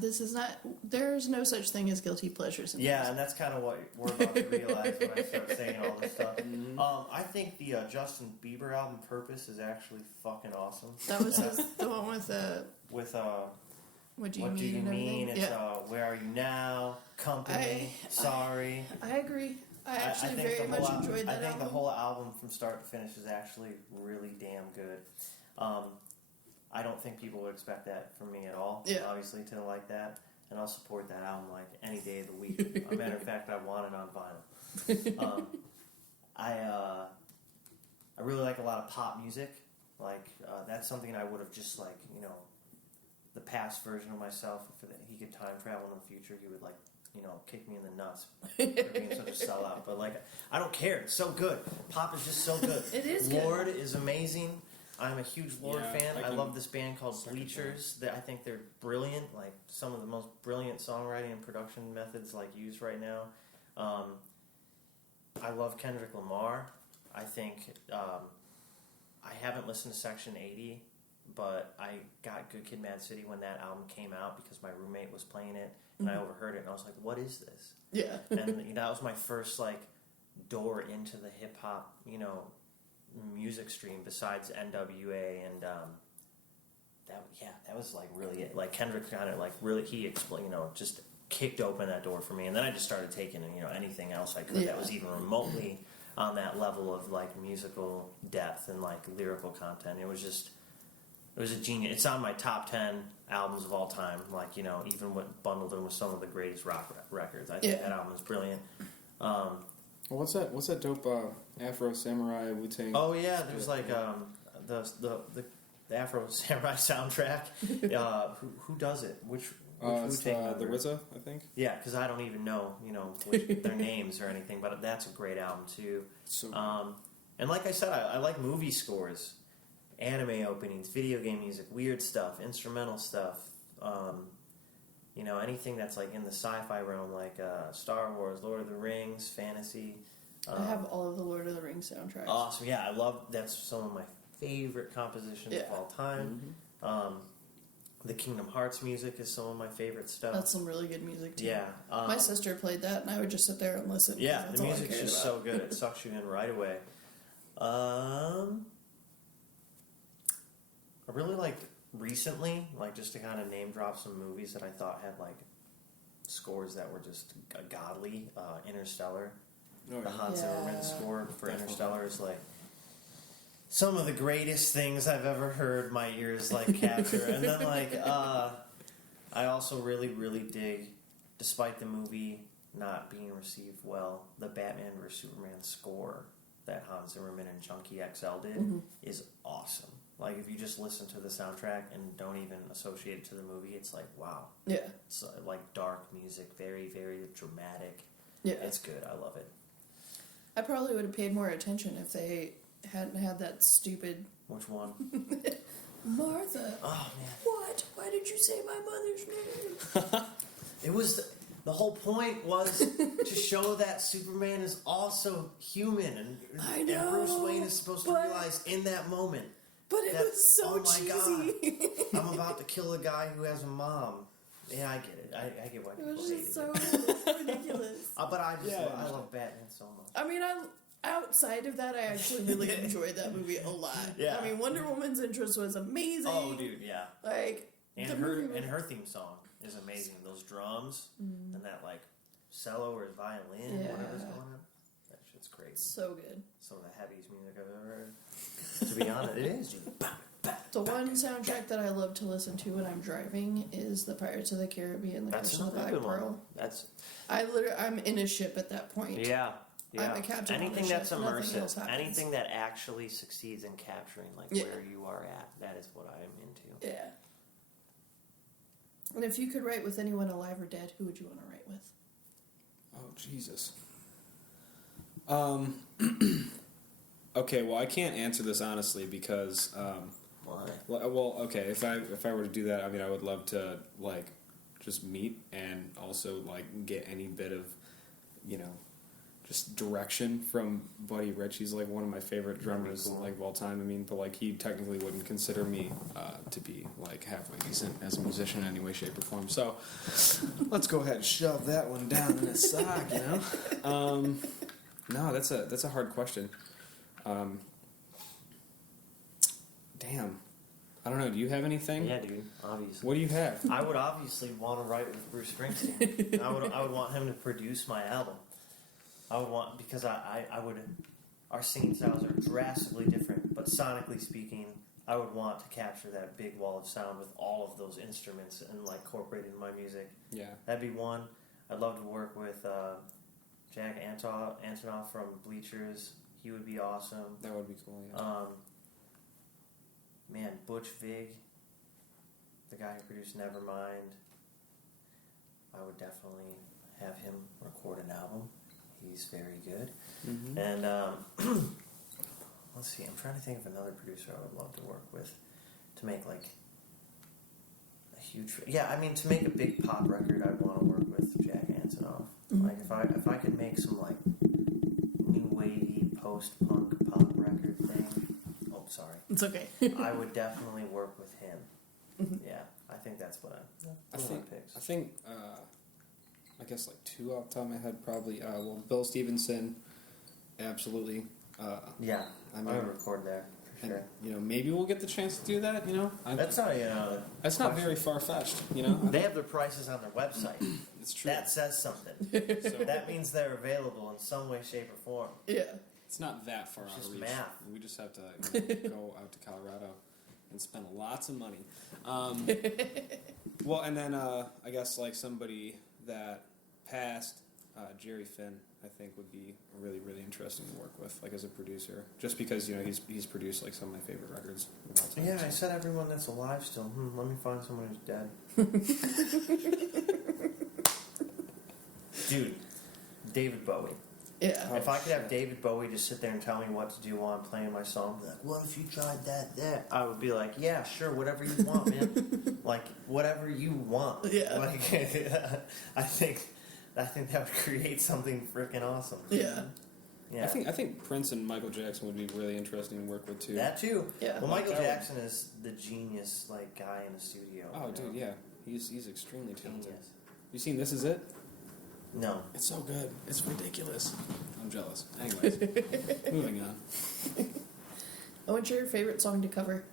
This is not. There's no such thing as guilty pleasures. In Yeah, this. and that's kind of what we're about to realize when I start saying all this stuff. I think the Justin Bieber album "Purpose" is actually fucking awesome. That was the one with With What do you what mean? do you and mean? everything. It's Yeah. Where Are You Now? Company. Sorry. I agree. I actually think very the much whole enjoyed that I think album. the whole album from start to finish is actually really damn good. I don't think people would expect that from me at all. Yeah. Obviously, to like that, and I'll support that album like any day of the week. As a matter of fact, I want it on vinyl. I really like a lot of pop music. Like that's something I would have just like the past version of myself. If he could time travel in the future, he would like kick me in the nuts for being such a sellout. But like, I don't care. It's so good. Pop is just so good. It is good. Lord is amazing. I'm a huge Lord Yeah, fan. I I can love this band called second Bleachers. I think they're brilliant. Like some of the most brilliant songwriting and production methods like used right now. I love Kendrick Lamar. I think I haven't listened to Section 80, but I got Good Kid, Mad City when that album came out because my roommate was playing it, and I overheard it, and I was like, "What is this?" Yeah. And that was my first like door into the hip hop, music stream besides NWA, and that was like really it. Like Kendrick kind of like really he explained, just kicked open that door for me, and then I just started taking anything else I could Yeah. that was even remotely on that level of like musical depth and like lyrical content. It was just It was a genius. It's on my top 10 albums of all time. Like, you know, even with bundled in with some of the greatest rock records. I think Yeah. that album is brilliant. Well, what's that dope Afro Samurai Wu Tang? Oh yeah, there's like the Afro Samurai soundtrack. Who does it? Which it's Wu-Tang the member? RZA, I think. Yeah, because I don't even know, you know, their names or anything. But that's a great album too. So And like I said, I like movie scores, anime openings, video game music, weird stuff, instrumental stuff. You know, anything that's like in the sci-fi realm, like Star Wars, Lord of the Rings, fantasy. I have all of the Lord of the Rings soundtracks. Awesome, yeah, I love. That's some of my favorite compositions of all time. The Kingdom Hearts music is some of my favorite stuff. That's some really good music too. Yeah, My sister played that, and I would just sit there and listen. yeah, That's the all I music's cared just about. so good; it sucks you in right away. I really liked recently, like just to kind of name drop some movies that I thought had like scores that were just godly. Interstellar, Oh, the yeah. Hans Zimmerman Yeah. score for Definitely. Interstellar is like some of the greatest things I've ever heard my ears like capture. And then like I also really, really dig, despite the movie not being received well, the Batman vs Superman score that Hans Zimmerman and Chunky XL did is awesome. Like if you just listen to the soundtrack and don't even associate it to the movie, it's like wow. Yeah, It's like dark music, very, very dramatic. yeah. It's good. I love it. I probably would have paid more attention if they hadn't had that stupid Which one? Martha. Oh man. What? Why did you say my mother's name? It was the whole point was to show that Superman is also human, and I and know, Bruce Wayne is supposed to but- realize in that moment, But it that, was so oh my cheesy. I'm about to kill a guy who has a mom. Yeah, I get it. I get why It people was hated just so it. ridiculous. But I just Yeah, I love Batman so much. I mean, outside of that, I actually really enjoyed that movie a lot. Yeah. I mean, Wonder Woman's interest was amazing. Oh, dude, yeah. Like And the her movie and was- her theme song is amazing. Those drums and that like cello or violin, whatever's Yeah. going on. That shit's crazy. so good. Some of the heaviest music I've ever heard. To be honest, it is. Dude. The one soundtrack that I love to listen to when I'm driving is the Pirates of the Caribbean, The That's Curse of the another Black good one. Pearl. That's I'm in a ship at that point. yeah. I'm a captain on the Anything ship, that's nothing else immersive, happens. anything that actually succeeds in capturing like Yeah. where you are at, that is what I am into. Yeah. And if you could write with anyone alive or dead, who would you want to write with? Oh Jesus. Okay, well I can't answer this honestly because Why? well, okay, if I were to do that, I mean I would love to like just meet and also like get any bit of, you know, just direction from Buddy Rich. He's like one of my favorite drummers Cool. like of all time. I mean, but like he technically wouldn't consider me to be like halfway decent as a musician in any way, shape, or form. So let's go ahead and shove that one down in a sock, you know. No, that's a hard question. Damn, I don't know. Do you have anything? Yeah, dude. Obviously. What do you have? I would obviously want to write with Bruce Springsteen. I would want him to produce my album. I would want because I would. Our singing styles are drastically different, but sonically speaking, I would want to capture that big wall of sound with all of those instruments and like incorporate it in my music. Yeah. That'd be one. I'd love to work with Jack Antonoff from Bleachers. He would be awesome. That would be cool. Yeah. Man, Butch Vig, the guy who produced Nevermind. I would definitely have him record an album. He's very good. Mm-hmm. And let's see, I'm trying to think of another producer I would love to work with to make like a huge. Yeah, I mean to make a big pop record, I'd want to work with Jack Antonoff. Like if I could make some like new wavy post punk pop record thing. Oh, sorry. It's okay. I would definitely work with him. Yeah, I think that's what I my think. picks. I think. I guess like two off the top of my head probably. Well, Bill Stevenson, absolutely. Yeah, I I mean, would record there for and, sure. you know, maybe we'll get the chance to do that. You know, That's not that's not very far fetched. You know, They have their prices on their website. it's true. That says something. So That means they're available in some way, shape, or form. Yeah. it's not that far It's out just of reach. math. We just have to go out to Colorado. and spent lots of money. Well, and then I guess like somebody that passed, Jerry Finn, I think would be really, really interesting to work with, like as a producer, just because he's produced like some of my favorite records of all time. Yeah, I said everyone that's alive still. Let me find someone who's dead. Dude, David Bowie. Yeah. If I could have shit. David Bowie just sit there and tell me what to do while I'm playing my song, be like, what if you tried that? I would be like, yeah, sure, whatever you want, man. Like, whatever you want. Yeah. Like, I think that would create something freaking awesome. Yeah. Yeah. I think Prince and Michael Jackson would be really interesting to work with too. That too. Yeah. Well, Michael That would- Jackson is the genius, like, guy in the studio. Oh, you know? dude, yeah, he's extremely talented. Genius. You seen This Is It? No. It's so good. It's ridiculous. I'm jealous. Anyways, moving on. What's your favorite song to cover?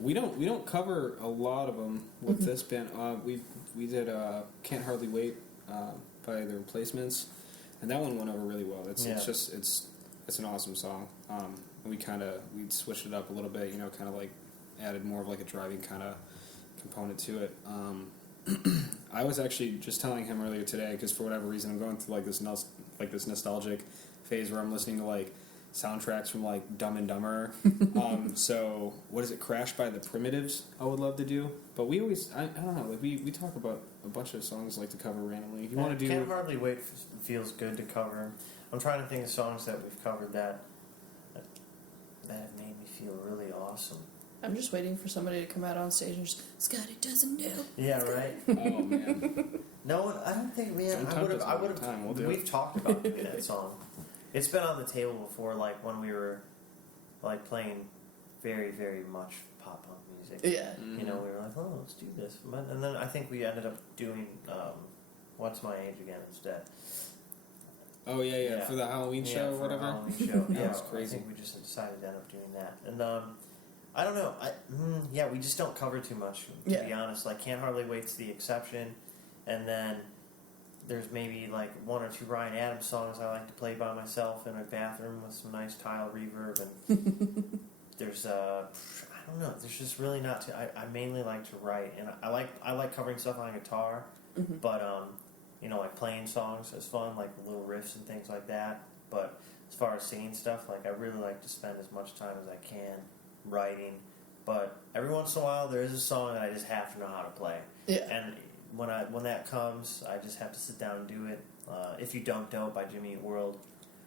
We don't cover a lot of them with this band. We did Can't Hardly Wait by The Replacements, and that one went over really well. It's an awesome song. We switched it up a little bit, kind of like added more of like a driving kind of component to it. I was actually just telling him earlier today because for whatever reason I'm going through like this nostalgic phase where I'm listening to like soundtracks from like Dumb and Dumber. So what is it? Crash by the Primitives. I would love to do, but we always I don't know. Like we talk about a bunch of songs like to cover randomly. If you want to do, Can't Hardly Wait feels good to cover. I'm trying to think of songs that we've covered that have made me feel really awesome. I'm just waiting for somebody to come out on stage and just, Scotty doesn't know. Yeah, right. oh man, No, I don't think, man. Don't I tempt would have. us I would another time, we'll have. do We've it. talked about doing that song. It's been on the table before, like when we were like playing very, very much pop punk music. Yeah. You know, we were like, oh, let's do this. And then I think we ended up doing What's My Age Again instead. Oh yeah, for the Halloween show or for whatever. a Halloween show. That Yeah, was crazy. I think we just decided to end up doing that. And I don't know. Yeah, we just don't cover too much, to be honest. Like, Can't Hardly Wait's the exception. And then there's maybe like one or two Ryan Adams songs I like to play by myself in a bathroom with some nice tile reverb. And there's I don't know. There's just really not. I mainly like to write, and I like covering stuff on guitar, but like playing songs is fun, like little riffs and things like that. But as far as singing stuff, like I really like to spend as much time as I can writing. But every once in a while, there is a song that I just have to know how to play. Yeah. And when that comes, I just have to sit down and do it. If You Don't Know by Jimmy Eat World,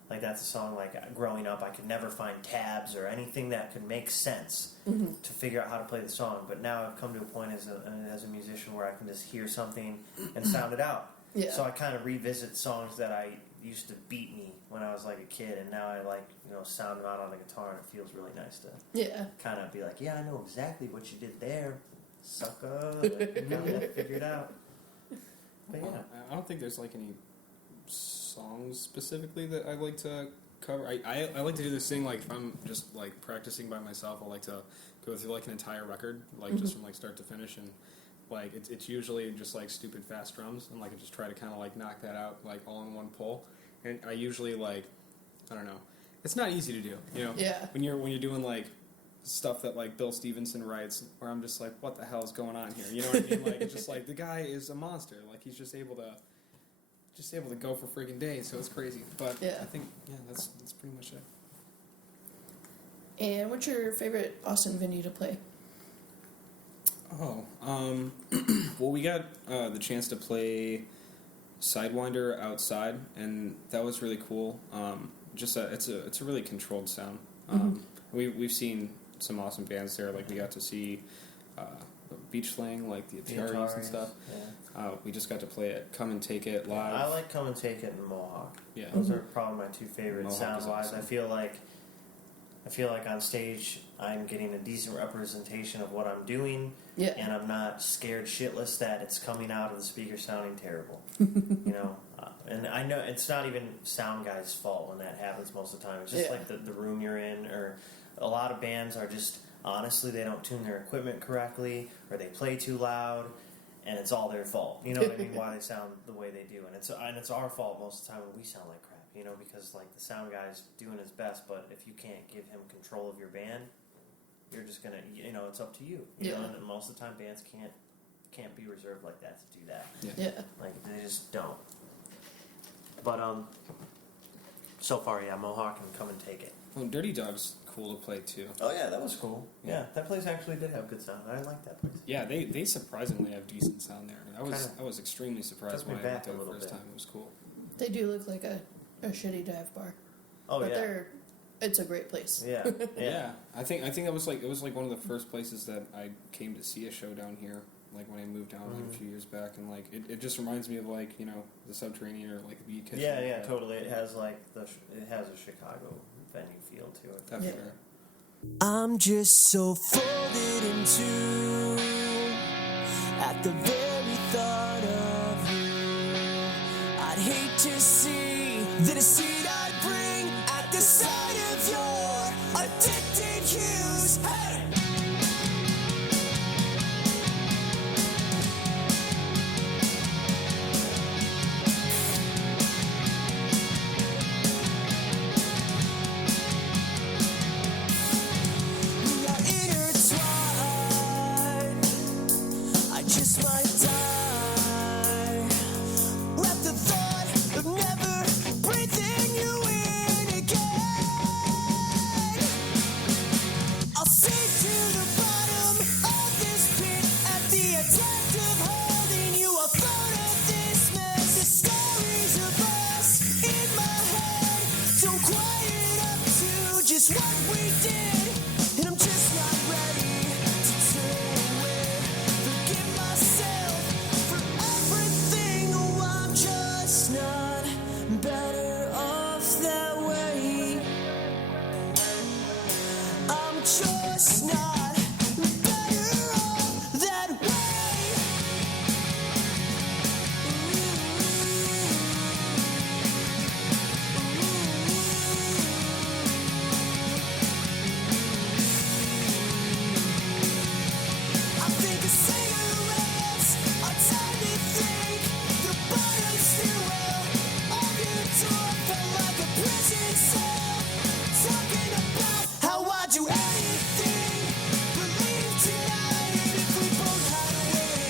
like that's a song. Like growing up, I could never find tabs or anything that could make sense to figure out how to play the song. But now I've come to a point as a musician where I can just hear something and sound it out. Yeah. So I kind of revisit songs that I used to beat me when I was like a kid, and now I like sound them out on the guitar, and it feels really nice to Yeah. kind of be like, yeah, I know exactly what you did there, sucker. Like, you got it figured out. But yeah. I don't think there's like any songs specifically that I like to cover. I like to do this thing like if I'm just like practicing by myself, I like to go through like an entire record, like just from like start to finish, and like it's usually just like stupid fast drums, and like I just try to kind of like knock that out like all in one pull. And I usually like I don't know, it's not easy to do, Yeah. when you're doing like stuff that like Bill Stevenson writes, where I'm just like, what the hell is going on here? You know what I mean? Like it's just like the guy is a monster. Like he's just able to go for friggin' days. So it's crazy. But Yeah. I think that's pretty much it. And what's your favorite Austin venue to play? Oh, well, we got the chance to play Sidewinder outside, and that was really cool. It's a really controlled sound. We've seen some awesome bands there. Like we got to see Beach Slang, like the Ataris and stuff. Yeah. We just got to play it. Come and Take It live. I like Come and Take It and Mohawk. Yeah. Those are probably my two favorite Mohawk sound is wise. awesome. I feel like on stage I'm getting a decent representation of what I'm doing, Yeah. and I'm not scared shitless that it's coming out of the speaker sounding terrible. And I know it's not even sound guy's fault when that happens most of the time. It's just Yeah. like the room you're in, or a lot of bands are just honestly they don't tune their equipment correctly, or they play too loud, and it's all their fault. You know what I mean? Why they sound the way they do, and it's our fault most of the time when we sound like crap. Because like the sound guy's doing his best, but if you can't give him control of your band, you're just gonna, it's up to you. Yeah. And most of the time bands can't be reserved like that to do that. Yeah. Like, they just don't. But, so far, yeah, Mohawk can come and take it. Well, Dirty Dog's cool to play too. Oh, yeah, that was cool. Yeah. Yeah, that place actually did have good sound. I like that place. Yeah, they surprisingly have decent sound there. Kinda I was extremely surprised took me when I went back there a the little first bit. time. It was cool. They do look like a shitty dive bar. Oh, but yeah. it's a great place. Yeah. Yeah, I think it was like one of the first places that I came to see a show down here. Like when I moved down like a few years back, and like it just reminds me of like the Subterranean or like the Beat Kitchen. Yeah, totally. It has like it has a Chicago venue feel to it. That's Yeah. fair. I'm just so folded into at the very thought of you. I'd hate to see the deceit I bring at the sight of your addicted hues. Hey! We are intertwined. I just might die at the thought of never breathing you in again. I'll sink to the bottom of this pit at the attempt of holding you. A thought of this mess, the stories of us in my head don't quiet up to just what we did, and I'm just not ready to turn away. Forgive myself for everything. Oh, I'm just not better off that way. I'm just not better off that way. I think of cigarettes, a tiny thing. The bottom stairwell of your door felt like a prison cell. Talking about how I do anything for leave tonight, and if we both had a way,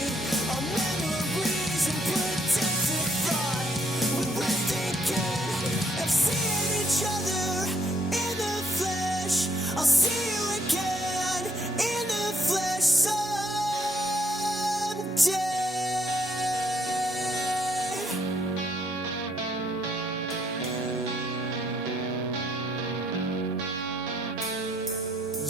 our memories and put death to thought. We were thinking of seeing each other in the flesh. I'll see you again in the flesh someday.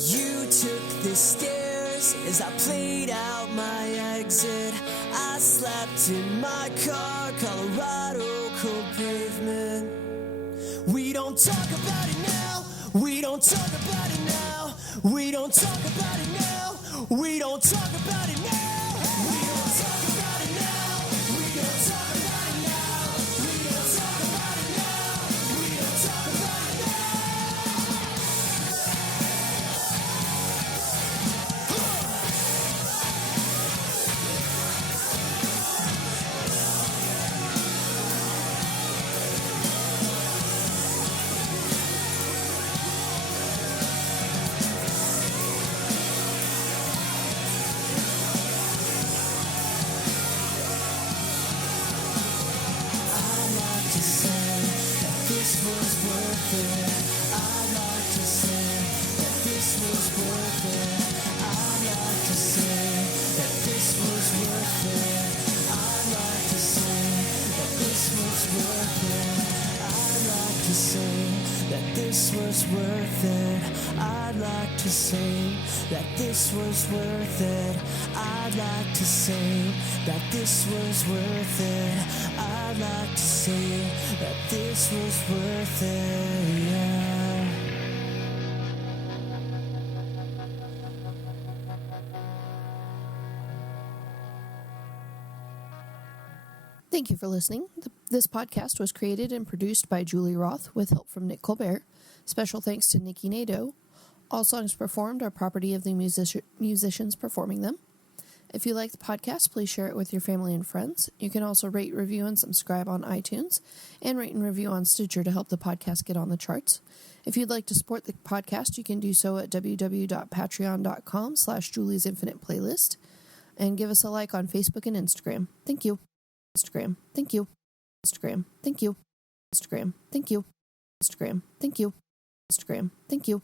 You took the stairs as I played out my exit. I slept in my car, Colorado cold pavement. We don't talk about it now. We don't talk about it now. We don't talk about it now. We don't talk about it now. We don't talk about it now. We don't talk about it now. We don't talk about it now. We don't talk about it now. I'd like to say that this was worth it. I'd like to say that this was worth it. I'd like to say that this was worth it. I'd like to say that this was worth it. I'd like to say that this was worth it. I'd like to say that this was worth it. I'd like to say that this was worth it. I'd like to say that this was worth it, yeah. Thank you for listening. This podcast was created and produced by Julie Roth with help from Nick Colbert. Special thanks to Nikki Nadeau. All songs performed are property of the musicians performing them. If you like the podcast, please share it with your family and friends. You can also rate, review, and subscribe on iTunes, and rate and review on Stitcher to help the podcast get on the charts. If you'd like to support the podcast, you can do so at www.patreon.com/Julie's Infinite Playlist and give us a like on Facebook and Instagram. Thank you. Instagram. Thank you. Instagram. Thank you. Instagram. Thank you. Instagram. Thank you. Instagram. Thank you.